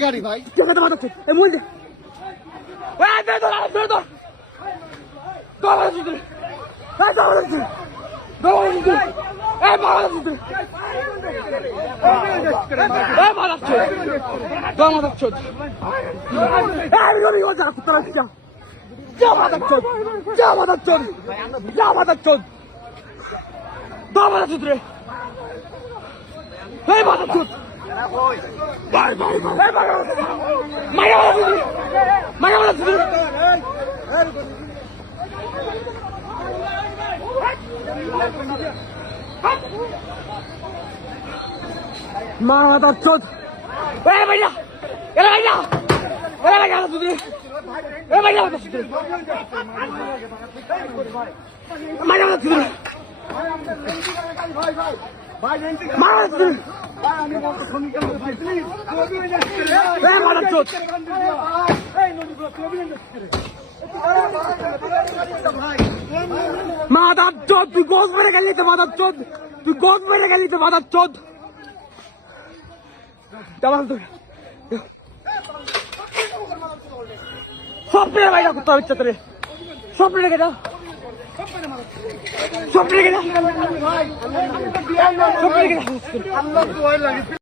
গাড়ি ভাই মাথা চোদ ভাইয়া এরা ভাইয়া মাদার চোদ তুই গোস মেরে গেলি তো মাদার চোদ তুই গোস মেরে গেলি তো মাদার চোদ সব পেরে বাইরে করতে হবে তোরে সব রেখে দাও সব রেখে দাও